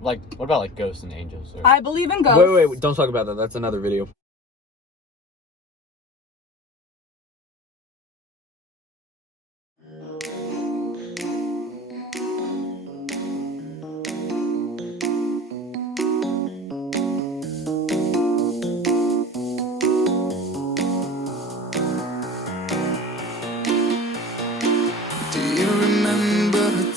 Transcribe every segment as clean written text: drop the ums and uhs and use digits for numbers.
Like, what about, like, ghosts and angels? Or... I believe in ghosts. Wait, don't talk about that. That's another video.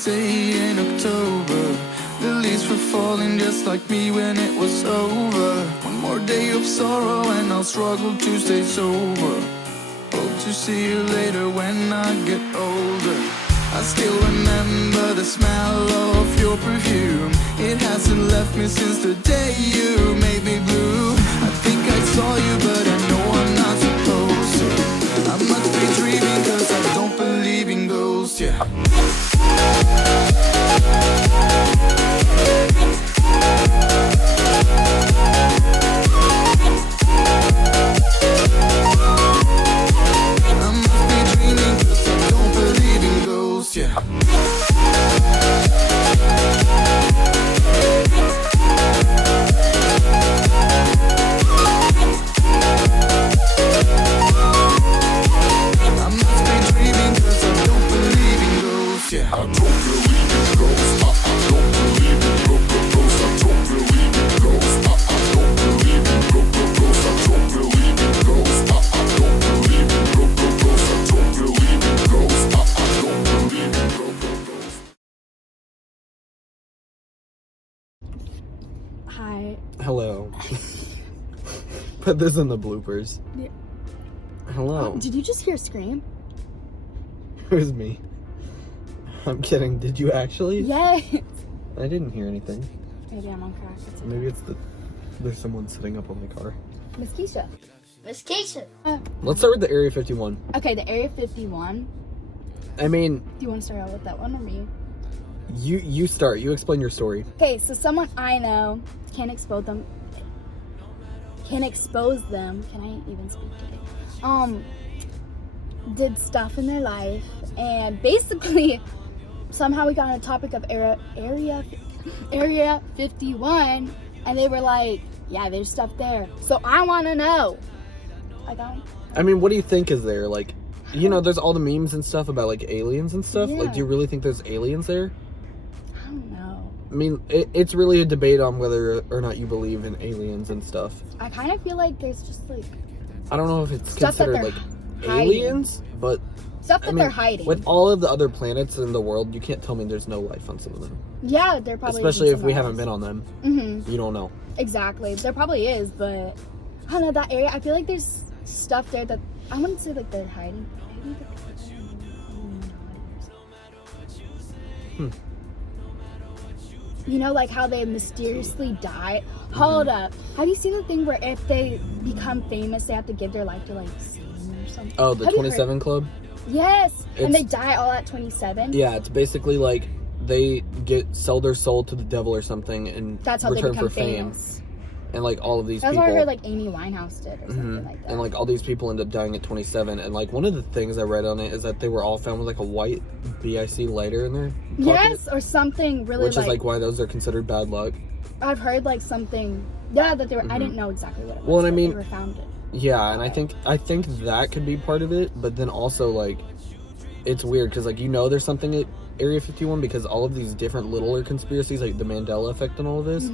Day in October, the leaves were falling just like me when it was over. One more day of sorrow and I'll struggle to stay sober. Hope to see you later when I get older. I still remember the smell of your perfume. It hasn't left me since the day you made me blue. I think I saw you but I know I'm not supposed to. I must be dreaming cause I don't believe in ghosts, yeah. Hi. Hello. Put this in the bloopers. Yeah. Hello. Did you just hear a scream? It was me. I'm kidding. Did you actually? Yes. I didn't hear anything. Maybe I'm on crack. Maybe it's there's someone sitting up on my car. Miss Keisha. Miss Keisha. Let's start with the Area 51. Okay, the Area 51. I mean, Do you want to start out with that one or me? you start. You explain your story. Okay, so someone I know can expose them. Can I even speak today? Did stuff in their life, and basically, somehow we got on the topic of Area 51, and they were like, "Yeah, there's stuff there." So I want to know. I mean, what do you think is there? Like, you know, there's all the memes and stuff about like aliens and stuff. Yeah. Like, do you really think there's aliens there? I don't know. I mean, it's really a debate on whether or not you believe in aliens and stuff. I kind of feel like there's just like I don't know if it's stuff that considered like hiding. aliens, but stuff that they're hiding. with all of the other planets in the world, you can't tell me there's no life on some of them. Yeah, there probably Especially isn't if we somewhere haven't else. been on them. Mm-hmm. You don't know. Exactly. There probably is, but I don't know, that area, I feel like there's stuff there that I wouldn't say like they're hiding. Maybe You know, like how they mysteriously die. Hold up. Have you seen the thing where if they become famous, they have to give their life to like Satan or something? Oh, the Have you 27 Club? Yes. And they It's- die all at 27. Yeah, it's basically like they sell their soul to the devil or something and That's how they return become for fame. famous. And like all of these That's people. what I heard like Amy Winehouse did or something like that. And like all these people end up dying at 27. And like one of the things I read on it is that they were all found with like a white BIC lighter in their pocket. Yes, or something really Which is like why those are considered bad luck. I've heard like something. Yeah, that they were. I didn't know exactly what it was. Well, and I but mean- they were found it. Yeah, and I think that could be part of it, but then also like it's weird because like there's something at Area 51 because all of these different littler conspiracies like the Mandela effect and all of this.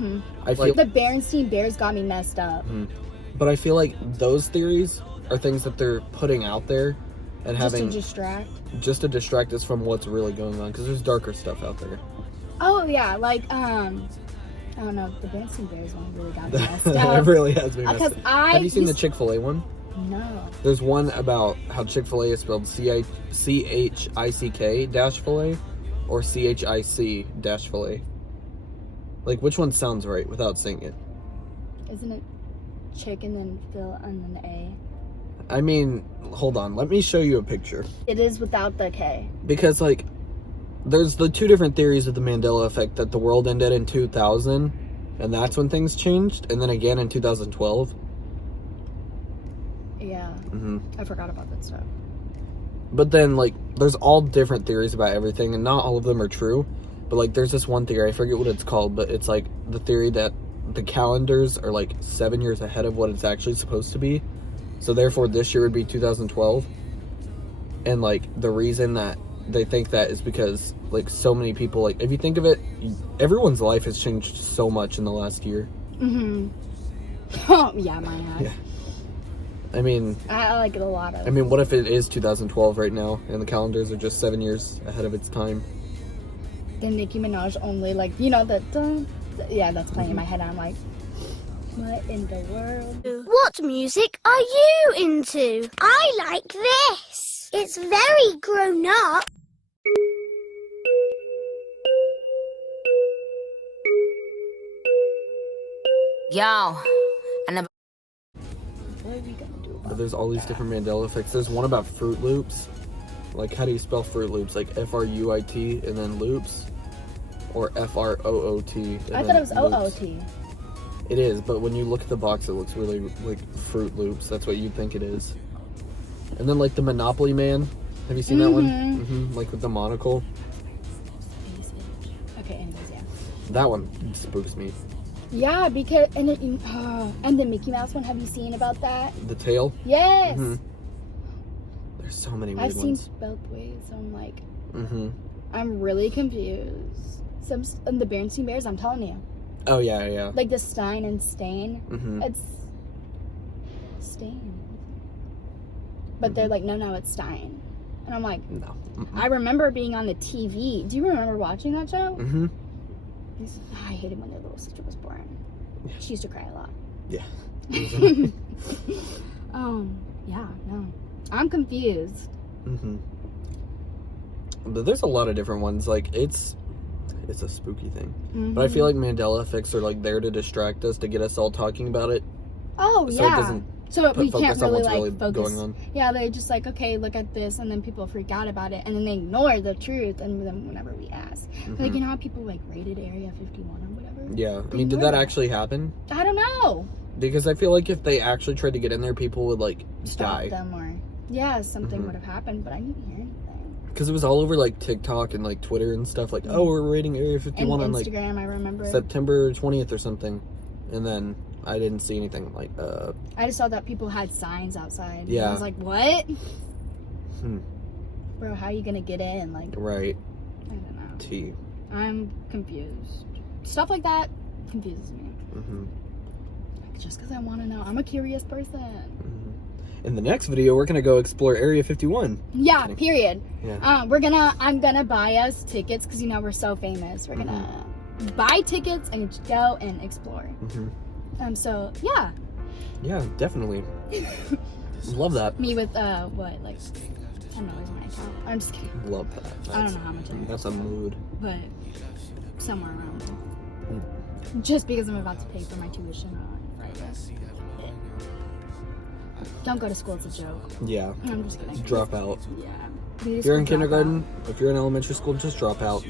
I feel The Berenstein Bears got me messed up. but I feel like those theories are things that they're putting out there and Just having to distract. just to distract us from what's really going on because there's darker stuff out there. Oh yeah, like I don't know. The Berenstein Bears one really got me messed up. It really has me messed Because up. Have you seen the Chick-fil-A one? No. There's one about how Chick-fil-A is spelled CHICK-filet or CHIC-filet. Like, which one sounds right without saying it? Isn't it chicken and fill and then the A? I mean, hold on. Let me show you a picture. It is without the K. Because, like, there's the two different theories of the Mandela effect, that the world ended in 2000, and that's when things changed, and then again in 2012. Yeah. I forgot about that stuff. But then, like, there's all different theories about everything, and not all of them are true. But, like, there's this one theory, I forget what it's called, but it's, like, the theory that the calendars are, like, 7 years ahead of what it's actually supposed to be. So, therefore, this year would be 2012. And, like, the reason that they think that is because, like, so many people, like, if you think of it, everyone's life has changed so much in the last year. Mm-hmm. Oh, yeah, mine has. Yeah. I mean... I like it a lot of. I mean, what if it is 2012 right now, and the calendars are just 7 years ahead of its time? Then Nicki Minaj only, like, you know, that, yeah, that's playing in my head, and I'm like, what in the world? What music are you into? I like this. It's very grown up. Yo, I never. What are we gonna do about But there's all these different Mandela effects. There's one about Fruit Loops. Like, how do you spell Fruit Loops? Like, F-R-U-I-T and then loops? Or F-R-O-O-T? I thought it was O-O-T. It is, but when you look at the box, it looks really like Fruit Loops. That's what you'd think it is. And then, like, the Monopoly Man. Have you seen that one? Mm-hmm. Like, with the monocle. Okay, anyways, yeah. That one spooks me. Yeah, because, and the Mickey Mouse one, have you seen about that? The tail? Yes! Mm-hmm. There's so many weird I've seen ones. both ways, so I'm like, Mm-hmm. I'm really confused. The Berenstain Bears, I'm telling you. Oh, yeah. Like the Stein and Stain. Mm-hmm. It's Stain. But they're like, no, it's Stein. And I'm like, No. I remember being on the TV. Do you remember watching that show? Mm-hmm. I hated when their little sister was born. Yeah. She used to cry a lot. Yeah. Yeah, no. I'm confused. Mm-hmm. But there's a lot of different ones. Like, it's a spooky thing. Mm-hmm. But I feel like Mandela effects are, like, there to distract us, to get us all talking about it. Oh, So yeah. it doesn't So we focus can't on really, what's like, really focus. going on. Yeah, they're just like, okay, look at this, and then people freak out about it, and then they ignore the truth, and then whenever we ask. Mm-hmm. Like, you know how people, like, raided Area 51 or whatever? Yeah. I They mean, did ignore that actually happen? I don't know. Because I feel like if they actually tried to get in there, people would, like, Stop die. them, or, yeah, something Mhm. would have happened, but I didn't hear anything. Because it was all over, like, TikTok and, like, Twitter and stuff. Like, oh, we're raiding Area 51 And on, like, Instagram, I remember. September 20th or something. And then I didn't see anything. Like, I just saw that people had signs outside. Yeah. And I was like, what? Hmm. Bro, how are you gonna get in? Like, Right. I don't know. T. I'm confused. Stuff like that confuses me. Mm-hmm. Just because I want to know. I'm a curious person. In the next video, we're gonna go explore Area 51. Yeah, Kidding. period. Yeah. I'm gonna buy us tickets because, you know, we're so famous. We're gonna buy tickets and just go and explore. Mm-hmm. So, yeah. Yeah, definitely. Love that. Me with, what, like, $10 in my account. I'm just kidding. Love that. I don't know how much it is. That's a mood. But somewhere around there. Just because I'm about to pay for my tuition on Friday. Don't go to school, it's a joke. Yeah. I'm just kidding. Drop out. Yeah. If you're in kindergarten, if you're in elementary school, just drop out.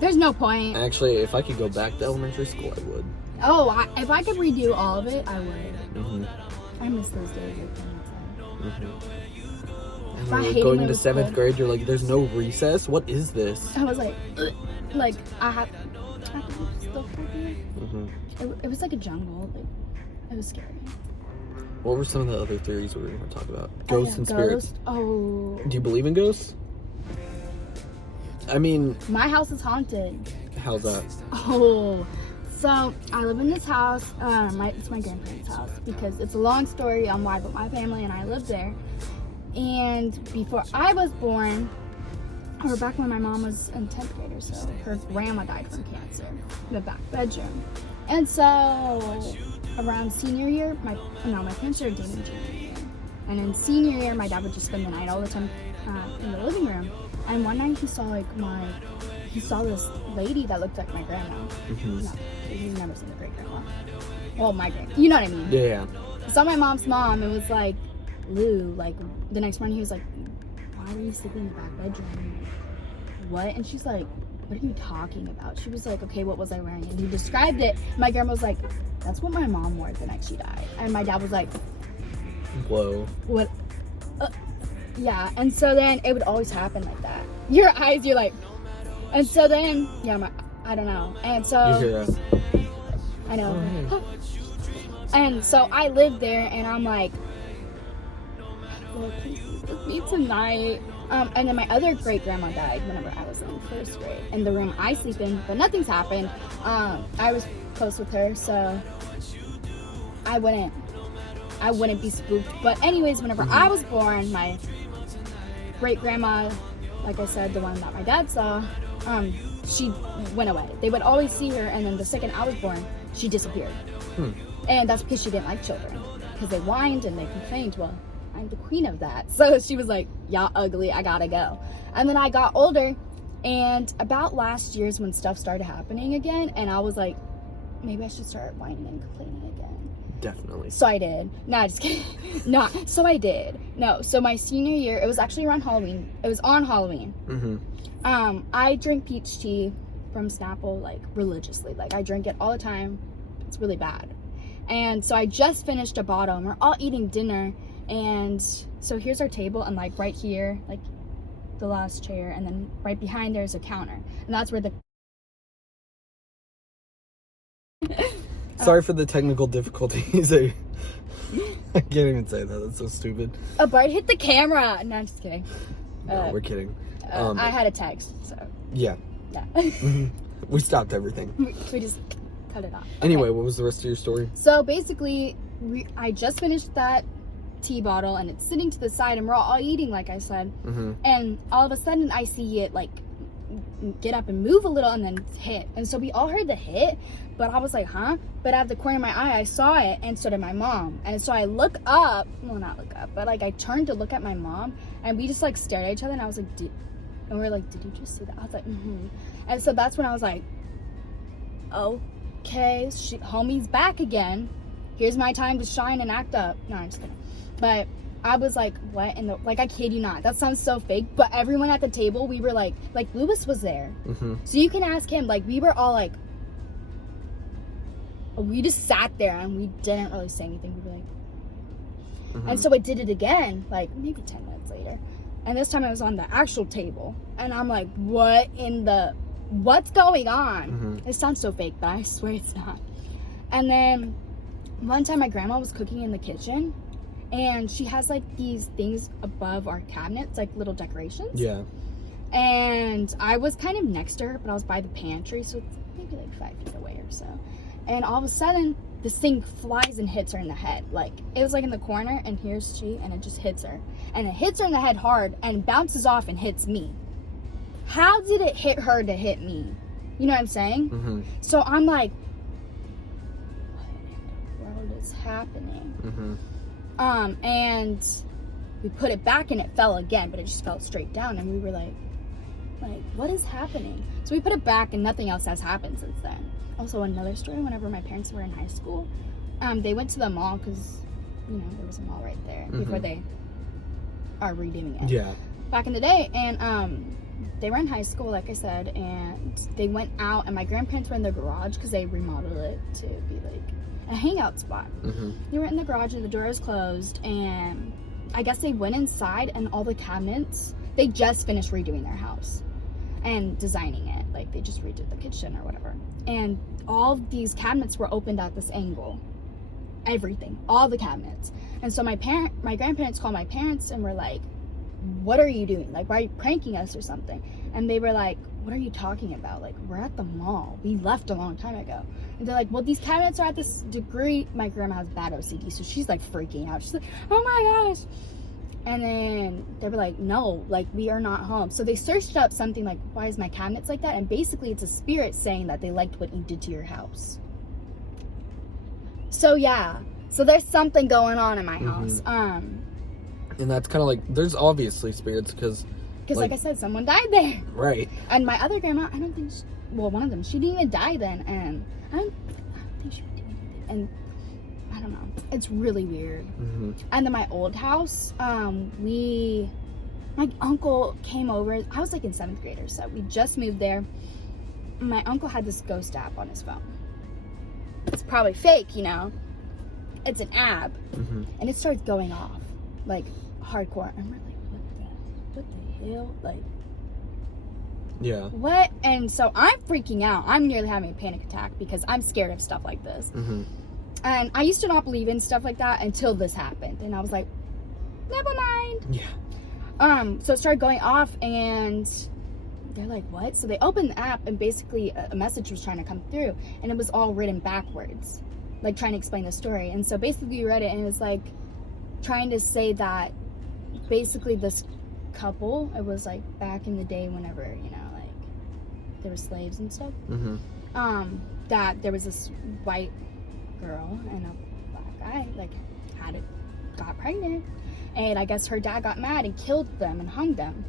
There's no point. Actually, if I could go back to elementary school, I would. Oh, if I could redo all of it, I would. Mm-hmm. I miss those days. Mm-hmm. I And hated you're going when it into was 7th cold. grade, you're like, there's no recess? What is this? I was like, ugh. Like, I have still Mm-hmm. it was like a jungle. Like, it was scary. What were some of the other theories we were going to talk about? Ghosts and spirits. Ghost. Oh. Do you believe in ghosts? I mean, My house is haunted. how's that? Oh. So, I live in this house. It's my grandparents' house because it's a long story on why, but my family and I lived there. And before I was born, or back when my mom was in 10th grade or so, her grandma died from cancer in the back bedroom. And so, around senior year, my parents started dating junior year. And in senior year, my dad would just spend the night all the time in the living room. And one night he saw this lady that looked like my grandma. Mm-hmm. No, he's never seen the great grandma. Well, my grandma. You know what I mean? Yeah. I saw my mom's mom. It was like, Lou, like, the next morning he was like, why were you sleeping in the back bedroom? What? And she's like, what are you talking about? She was like, okay, what was I wearing? And he described it. My grandma was like, that's what my mom wore the night she died. And my dad was like, Whoa. what? Yeah. And so then it would always happen like that. Your eyes, you're like, And so then, I don't know. And so... You hear us. I know. Oh, And so I lived there, and I'm like, Lord, please be with me tonight. And then my other great-grandma died whenever I was in first grade, in the room I sleep in, but nothing's happened. I was close with her, so I wouldn't be spooked. But anyways, whenever I was born, my great-grandma, like I said, the one that my dad saw, she went away. They would always see her, and then the second I was born, she disappeared. And that's because she didn't like children, because they whined and they complained. Well, I'm the queen of that. So she was like, y'all ugly, I gotta go. And then I got older, and about last year's when stuff started happening again, and I was like, maybe I should start whining and complaining again. Definitely. So I did. No, just kidding. No, so I did. No, so my senior year, it was actually around Halloween. It was on Halloween. I drink peach tea from Snapple, like, religiously. Like, I drink it all the time. It's really bad. And so I just finished a bottle, and we're all eating dinner. And so here's our table, and like right here, like the last chair, and then right behind there's a counter, and that's where the Sorry for the technical difficulties. I can't even say that. That's so stupid. a bird hit the camera. No, I'm just kidding. No, we're kidding. I had a text, so Yeah. We stopped everything. we just cut it off. Anyway, Okay. what was the rest of your story? So basically, I just finished that tea bottle, and it's sitting to the side, and we're all eating, like I said. And all of a sudden, I see it like get up and move a little, and then hit. And so we all heard the hit, but I was like, huh? But out of the corner of my eye, I saw it, and so did my mom. And so I look up, well, not look up, but like I turned to look at my mom, and we just like stared at each other, and I was like, and we were like, did you just see that? I was like, And so that's when I was like, okay, homie's back again. Here's my time to shine and act up. No, I'm just kidding. But I was like, what in the, like, I kid you not, that sounds so fake, but everyone at the table, we were like Lewis was there. So you can ask him, like, we were all like, we just sat there and we didn't really say anything. We were like, and so I did it again, like maybe 10 minutes later. And this time I was on the actual table, and I'm like, what's going on? It sounds so fake, but I swear it's not. And then one time my grandma was cooking in the kitchen, and she has like these things above our cabinets, like little decorations. Yeah. And I was kind of next to her, but I was by the pantry, so it's maybe like 5 feet away or so. And all of a sudden, this thing flies and hits her in the head. Like, it was like in the corner, and here's she, and it just hits her. And it hits her in the head hard, and bounces off and hits me. How did it hit her to hit me? You know what I'm saying? So I'm like, what in the world is happening? And we put it back, and it fell again, but it just fell straight down, and we were like, what is happening? So we put it back, and nothing else has happened since then. Also, another story, whenever my parents were in high school, they went to the mall, because, you know, there was a mall right there, before they are redoing it. Yeah. Back in the day, and they were in high school, like I said, and they went out, and my grandparents were in the garage, because they remodeled it to be, like, a hangout spot. They were in the garage, and the door was closed, and I guess they went inside, and all the cabinets, they just finished redoing their house and designing it. Like, they just redid the kitchen or whatever. And all these cabinets were opened at this angle. Everything. All the cabinets. And so my grandparents called my parents and were like, what are you doing? Like, why are you pranking us or something? And they were like, what are you talking about? Like, we're at the mall. We left a long time ago. And they're like, well, these cabinets are at this degree. My grandma has bad OCD, so she's like freaking out. She's like, oh my gosh. And then they were like, no, like, we are not home. So they searched up something like, why is my cabinets like that? And basically it's a spirit saying that they liked what you did to your house. So yeah, so there's something going on in my house. And that's kind of like, there's obviously spirits, because like I said, someone died there. Right. And my other grandma, I don't think one of them, she didn't even die then, and I don't think she did anything. And I don't know, it's really weird. And then my old house, my uncle came over. I was like in 7th grade or so. We just moved there. My uncle had this ghost app on his phone. It's probably fake, you know. It's an app, and it starts going off like hardcore. And we're like, what the hell? Like, Yeah. What? And so I'm freaking out. I'm nearly having a panic attack because I'm scared of stuff like this. Mm-hmm. And I used to not believe in stuff like that until this happened. And I was like, never mind. Yeah. So it started going off and they're like, what? So they opened the app and basically a message was trying to come through and it was all written backwards, like trying to explain the story. And so basically we read it and it was like trying to say that basically this couple, it was like back in the day whenever, you know, like there were slaves and stuff. Mm-hmm. That there was this white girl and a black guy like got pregnant, and I guess her dad got mad and killed them and hung them.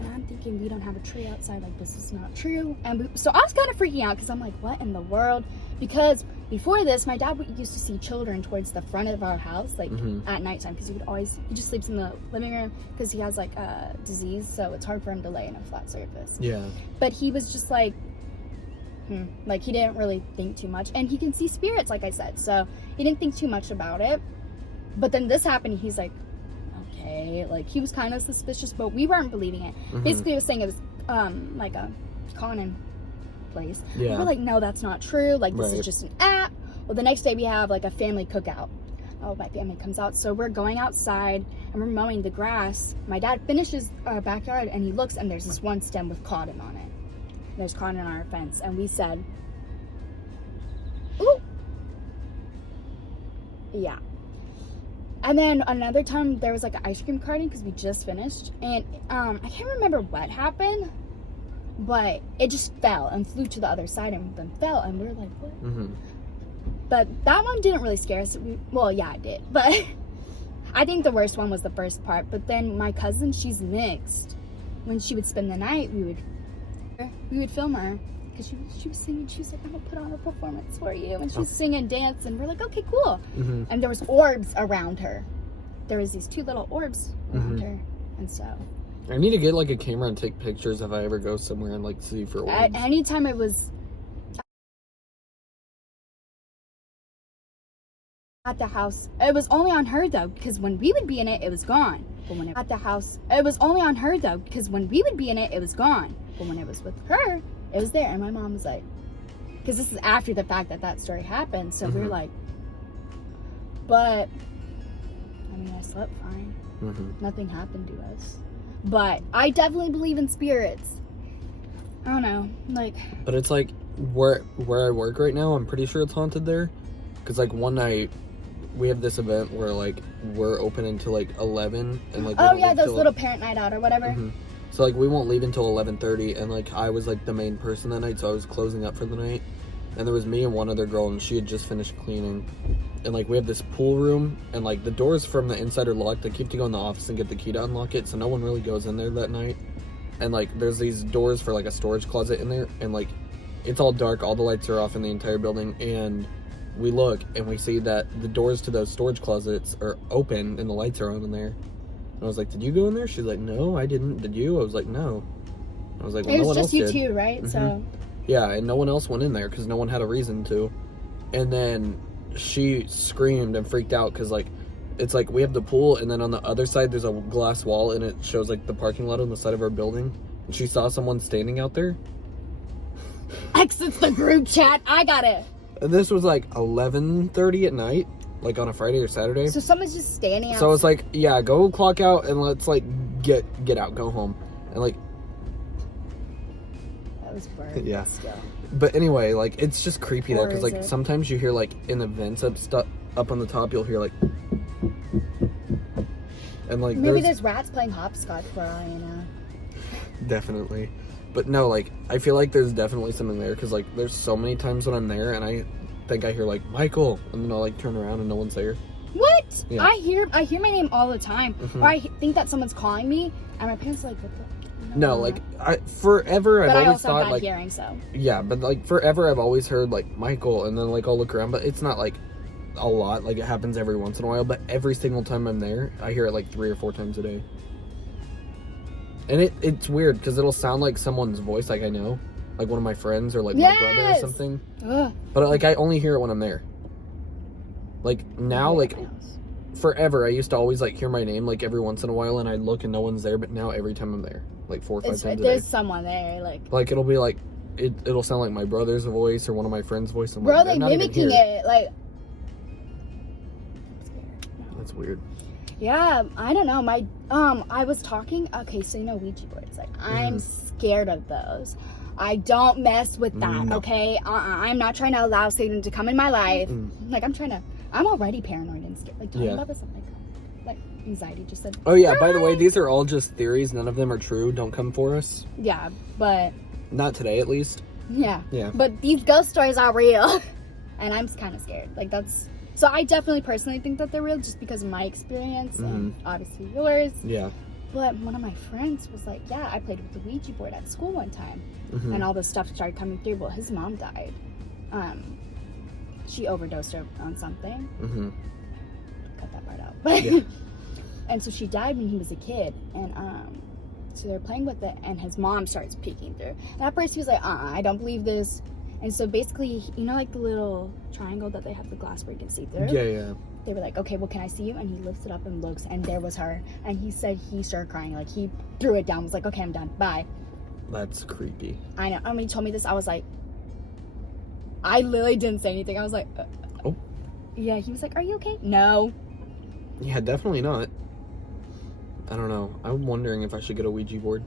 And I'm thinking, we don't have a tree outside, like this is not true. And so I was kind of freaking out because I'm like, what in the world? Because before this, my dad used to see children towards the front of our house, like at nighttime, because he just sleeps in the living room because he has like a disease, so it's hard for him to lay in a flat surface. Yeah. But he was just like, like he didn't really think too much, and he can see spirits, like I said, so he didn't think too much about it. But then this happened, he's like, okay, like he was kind of suspicious, but we weren't believing it. Basically, it was saying it was like a conning place. Yeah. We were like, no, that's not true. Like this is just an app. Well, the next day we have like a family cookout. Oh, my family comes out, so we're going outside and we're mowing the grass. My dad finishes our backyard and he looks and there's this one stem with cotton on it. There's cotton on our fence, and we said, ooh, yeah. And then another time there was like an ice cream carton because we just finished, and I can't remember what happened, but it just fell and flew to the other side and then fell, and we were like, what? But that one didn't really scare us. Well, yeah, it did, but I think the worst one was the first part. But then my cousin, she's mixed. When she would spend the night, we would film her because she was singing. She was like, I'm gonna put on a performance for you, and she was singing, dance, and we're like, okay, cool. And there was orbs around her. There was these two little orbs around her, and so I need to get like a camera and take pictures if I ever go somewhere and like see for orbs. Anytime it was at the house, it was only on her though, because when we would be in it, it was gone. But when at the house, it was only on her though, because when we would be in it, it was gone. But when it was with her, it was there. And my mom was like, because this is after the fact that story happened, so we were like, but I mean, I slept fine. Nothing happened to us. But I definitely believe in spirits. I don't know, like. But it's like where I work right now, I'm pretty sure it's haunted there, because like one night we have this event where like we're open until like 11 and like oh yeah, those little parent night out or whatever. So like we won't leave until 11:30, and like I was like the main person that night, so I was closing up for the night, and there was me and one other girl, and she had just finished cleaning, and like we have this pool room, and like the doors from the inside are locked. I keep to go in the office and get the key to unlock it, so no one really goes in there that night. And like there's these doors for like a storage closet in there, and like it's all dark, all the lights are off in the entire building, and we look and we see that the doors to those storage closets are open and the lights are on in there. And I was like, did you go in there? She's like, no, I didn't. Did you? I was like, no. I was like, well, it no was one just else you did. two, right? So yeah, and no one else went in there because no one had a reason to. And then she screamed and freaked out because like it's like we have the pool, and then on the other side there's a glass wall, and it shows like the parking lot on the side of our building, and she saw someone standing out there. Exits the group chat. I got it. And this was like 11:30 at night, like on a Friday or Saturday. So someone's just standing out. So it's like, yeah, go clock out and let's like get out, go home, and like. That was weird. Yeah. Still. But anyway, like it's just creepy there because Or is like it? sometimes you hear like in the vents up on the top, you'll hear like. And like Maybe there's rats playing hopscotch for all you know. Definitely. But no, like, I feel like there's definitely something there, because, like, there's so many times when I'm there, and I think I hear, like, Michael, and then I'll, like, turn around and no one's there. What? Yeah. I hear my name all the time. Or I think that someone's calling me, and my parents are like, what the? No, like, forever but I've I always also thought, bad like, hearing, so. yeah, but, like, forever I've always heard, like, Michael, and then, like, I'll look around, but it's not, like, a lot, like, it happens every once in a while, but every single time I'm there, I hear it, like, 3 or 4 times a day. And it's weird, because it'll sound like someone's voice, like I know. Like one of my friends, or like my brother or something. Ugh. But like I only hear it when I'm there. Like now, like forever, I used to always, like, hear my name, like, every once in a while, and I'd look and no one's there, but now every time I'm there, like, 4 or 5 times a day. There's someone there, like... Like, it'll be, like, it'll sound like my brother's voice or one of my friend's voice. I'm Bro, like, they mimicking it, like... That's weird. Yeah, I don't know, I was talking... Okay, so you know Ouija boards, like, I'm scared of those. I don't mess with that, okay? I'm not trying to allow Satan to come in my life. Like, I'm already paranoid and scared. Like, talking about this, I'm like anxiety just said. Oh, yeah, by the way, these are all just theories. None of them are true. Don't come for us. Yeah, but... Not today, at least. Yeah. Yeah. But these ghost stories are real. And I'm kind of scared. Like, that's... So I definitely personally think that they're real just because of my experience and obviously yours. Yeah. But one of my friends was like, yeah, I played with the Ouija board at school one time. And all this stuff started coming through. Well, his mom died. She overdosed on something. Cut that part out. But and so she died when he was a kid. And so they're playing with it. And his mom starts peeking through. And at first he was like, I don't believe this. And so basically, you know, like the little triangle that they have the glass where you can see through? Yeah. They were like, okay, well, can I see you? And he lifts it up and looks, and there was her. And he said he started crying. Like, he threw it down, was like, okay, I'm done. Bye. That's creepy. I know. And when he told me this, I was like, I literally didn't say anything. I was like, oh. Yeah, he was like, are you okay? No. Yeah, definitely not. I don't know. I'm wondering if I should get a Ouija board.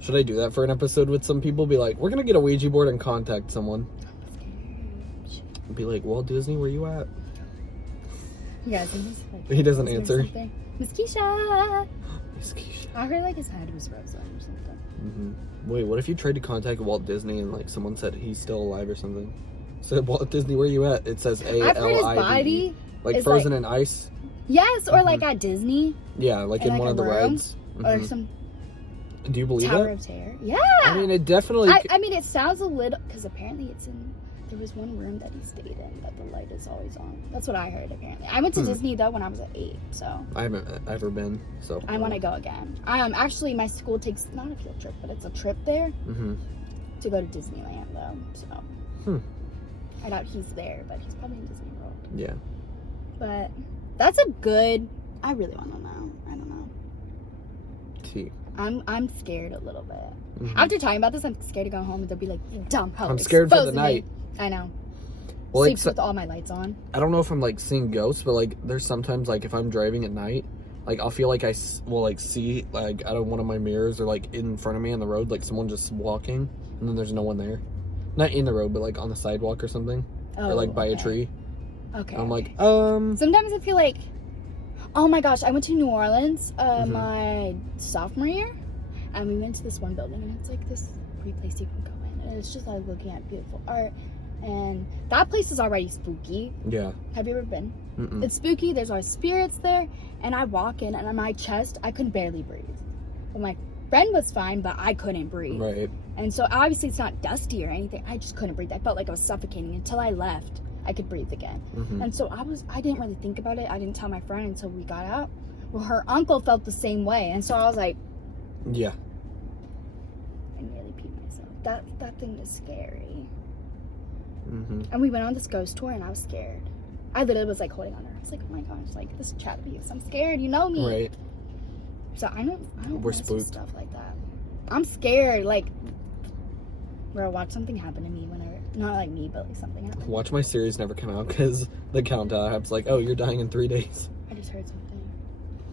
Should I do that for an episode with some people? Be like, we're going to get a Ouija board and contact someone. Be like, Walt Disney, where you at? Yeah, I think he's like... He doesn't answer. Miss Keisha! Miss Keisha. I heard like his head was frozen or something. Wait, what if you tried to contact Walt Disney and like someone said he's still alive or something? Said, Walt Disney, where you at? It says A-L-I-V-E. I've heard his body like frozen in ice? Yes, or like at Disney. Yeah, like in one of the rides. Or some... Do you believe Tower that? of Terror. Yeah! I mean, it definitely... I mean, it sounds a little... Because apparently it's in... There was one room that he stayed in that the light is always on. That's what I heard, apparently. I went to Disney, though, when I was 8, so... I haven't ever been, so... I want to go again. Actually, my school takes... Not a field trip, but it's a trip there. To go to Disneyland, though, so... I doubt he's there, but he's probably in Disney World. Yeah. But that's a good... I really want to know. I don't know. See. I'm scared a little bit. After talking about this, I'm scared to go home and they'll be like, you dumb hoe. I'm scared for the night. I know. Well, Sleeps with all my lights on. I don't know if I'm like seeing ghosts, but like there's sometimes like if I'm driving at night, like I'll feel like I will like see like out of one of my mirrors or like in front of me on the road, like someone just walking and then there's no one there. Not in the road, but like on the sidewalk or something. Or like by a tree. Okay. I'm like, Sometimes I feel like, oh my gosh, I went to New Orleans my sophomore year, and we went to this one building, and it's like this great place you can go in, and it's just like looking at beautiful art, and that place is already spooky. Yeah. Have you ever been? It's spooky. There's always spirits there, and I walk in, and on my chest, I couldn't barely breathe. Well, my friend was fine, but I couldn't breathe. Right. And so obviously it's not dusty or anything. I just couldn't breathe. I felt like I was suffocating until I left. I could breathe again. And so I didn't really think about it. I didn't tell my friend until we got out. Well, her uncle felt the same way. And so I was like, yeah. I nearly peed myself. That thing is scary. And we went on this ghost tour and I was scared. I literally was like holding on to her. I was like, oh my gosh, like this chat abuse. I'm scared, you know me. Right. So I don't We're mess with spooked. stuff like that. I'm scared, like, bro, watch something happen to me whenever, not like me, but like something happen. Watch my series never come out because the countdown app's like, oh, you're dying in 3 days. I just heard something.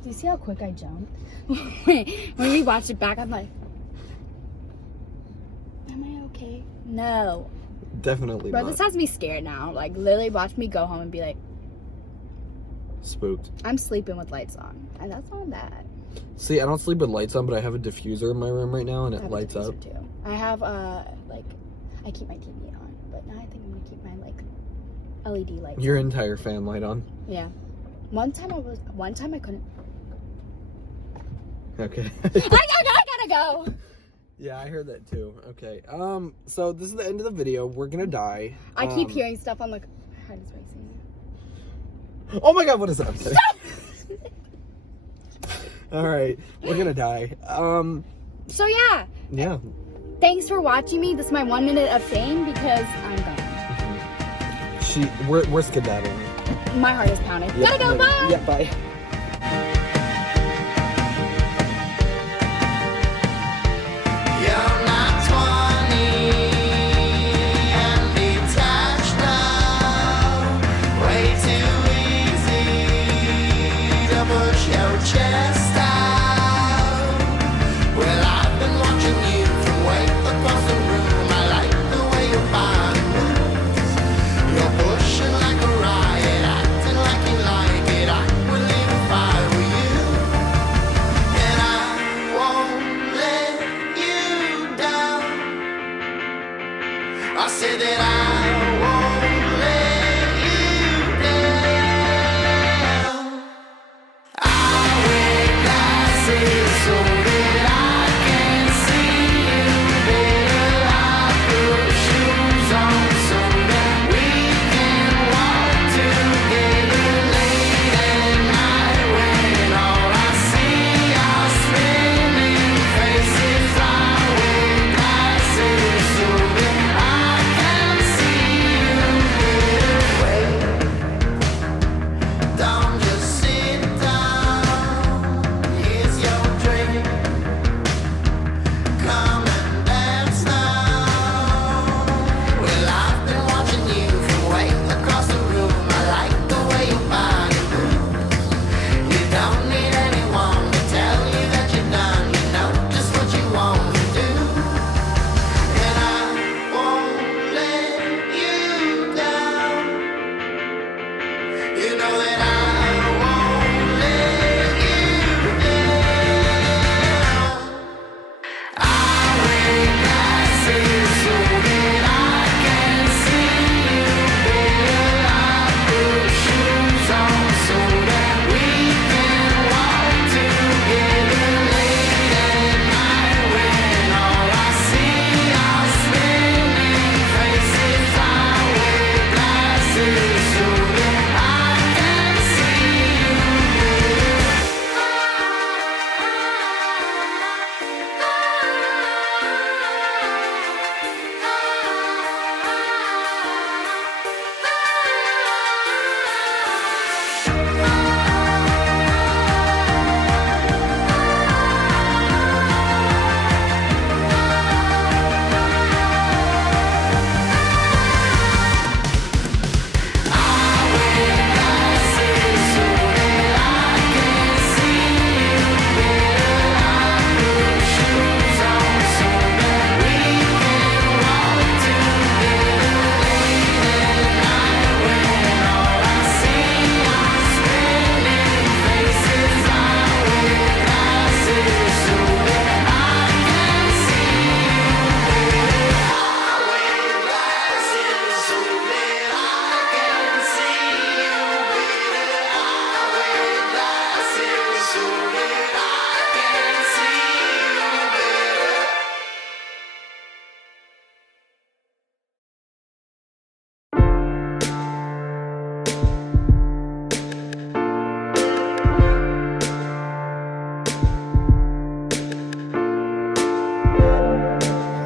Do you see how quick I jumped? When we watched it back, I'm like, am I okay? No. Definitely Bro, not. this has me scared now. Like, literally watch me go home and be like, spooked. I'm sleeping with lights on. And that's not bad. See, I don't sleep with lights on, but I have a diffuser in my room right now and it lights up. Too. I have, like, I keep my TV on. But now I think I'm going to keep my, like, LED lights Your on. entire fan light on? Yeah. One time I couldn't. Okay. I gotta go! Yeah, I heard that too. Okay. So this is the end of the video. We're gonna die. I keep hearing stuff on the... Heart is racing. Oh my god, what is that? Alright, we're gonna die. So yeah. Yeah. Thanks for watching me. This is my 1 minute of fame because I'm gone. We're skedaddling. My heart is pounding. Yep, Gotta go, bye! Yeah, bye.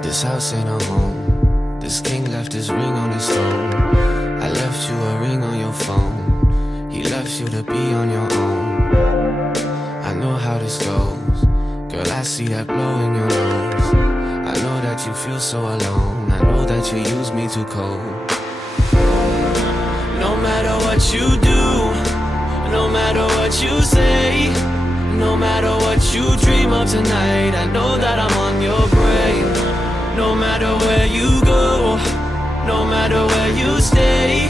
This house ain't a home. This king left his ring on his throne. I left you a ring on your phone. He left you to be on your own. I know how this goes. Girl, I see that glow in your nose. I know that you feel so alone. I know that you use me too cold. No matter what you do, no matter what you say, no matter what you dream of tonight, I know that I'm on your brain. No matter where you go, no matter where you stay,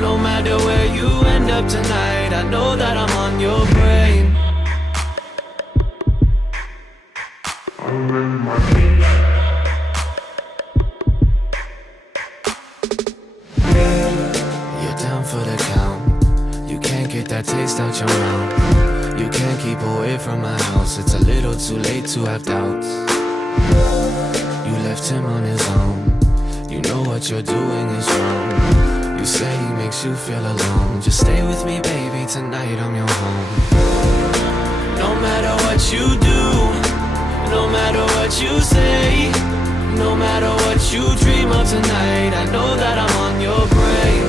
no matter where you end up tonight, I know that I'm on your brain. You're down for the count. You can't get that taste out your mouth. You can't keep away from my house. It's a little too late to have doubts. You left him on his own. You know what you're doing is wrong. You say he makes you feel alone. Just stay with me, baby, tonight I'm your home. No matter what you do, no matter what you say, no matter what you dream of tonight, I know that I'm on your brain.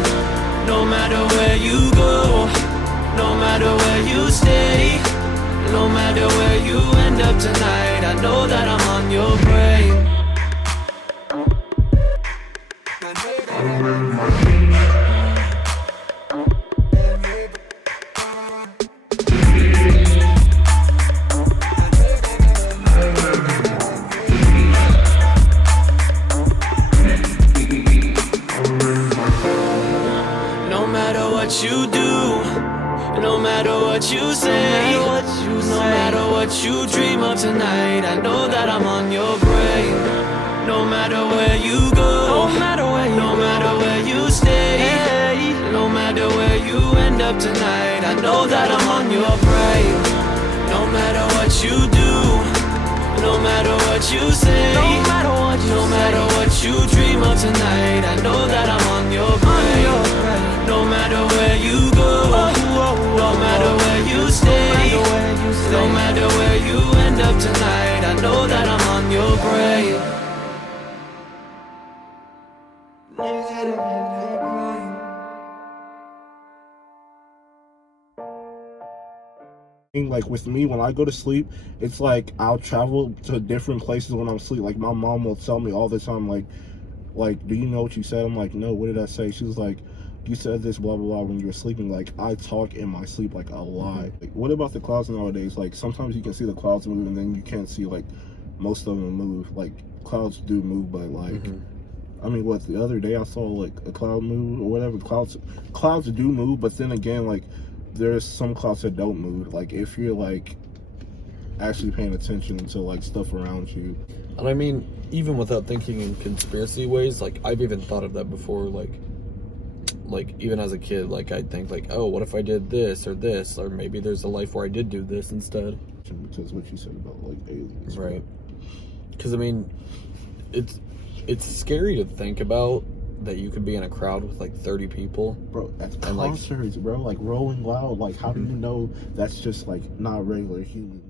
No matter where you go, no matter where you stay, no matter where you end up tonight, I know that I'm on your brain. No matter what you do, no matter what you say, no matter what you dream of tonight, I know that I'm on your brain. No matter where you go, no matter where you stay, no matter where you end up tonight, I know that I'm on your brain. No matter what you do, no matter what you say, no matter what you dream of tonight, I know that I'm on your brain. No matter where you go, no matter where you stay, no matter where you end up tonight, I know that I'm on your brain. Like with me, when I go to sleep, it's like I'll travel to different places when I'm asleep. Like my mom will tell me all the time, like, do you know what you said? I'm like, no, what did I say? She was like, you said this blah blah blah when you were sleeping. Like I talk in my sleep like a lot. Like, what about the clouds nowadays? Like sometimes you can see the clouds move and then you can't see like most of them move. Like clouds do move, but like I mean, what, the other day I saw like a cloud move or whatever. Clouds do move, but then again, like there's some clouds that don't move. Like if you're like actually paying attention to like stuff around you. And I mean, even without thinking in conspiracy ways, like I've even thought of that before. Like even as a kid, like I'd think like, oh, what if I did this, or maybe there's a life where I did do this instead. Because what you said about like aliens, right? Because I mean, it's scary to think about that you could be in a crowd with like 30 people, bro, at concerts, bro, like Rolling Loud. Like how do you know that's just like not regular human?